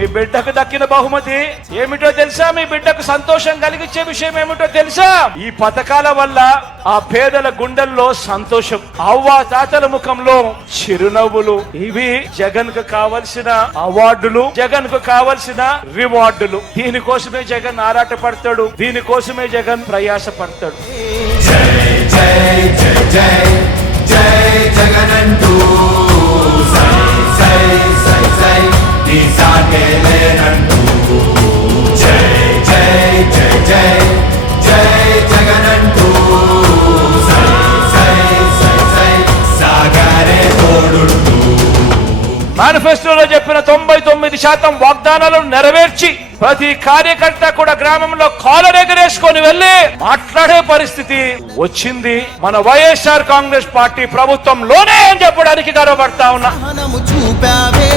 మీ బిడ్డకు దక్కిన బహుమతి ఏమిటో తెలుసా? మీ బిడ్డకు సంతోషం కలిగించే విషయం ఏమిటో తెలుసా? ఈ పథకాల వల్ల ఆ పేదల గుండెల్లో సంతోషం అవ్వ తాతల ముఖంలో చిరునవ్వులు. ఇవి జగన్కు కావలసిన అవార్డులు జగన్కు కావలసిన రివార్డులు. దీనికోసమే జగన్ ఆరాట పడతాడు దీనికోసమే జగన్ ప్రయాస పడతాడు. జై జై జై జై. నీ సాటే లేనంటూ జై జై జై జై జై జగనంటూ. సై సై సై సై సాగరే తోడుంటూ. మేనిఫెస్టోలో చెప్పిన తొంభై తొమ్మిది శాతం వాగ్దానాలను నెరవేర్చి ప్రతి కార్యకర్త కూడా గ్రామంలో కాలరెగరేసుకొని వెళ్ళి మాట్లాడే పరిస్థితి వచ్చింది. మన వైఎస్ఆర్ కాంగ్రెస్ పార్టీ ప్రభుత్వంలోనే అని చెప్పడానికి గర్వపడతా ఉన్నా. చూపావే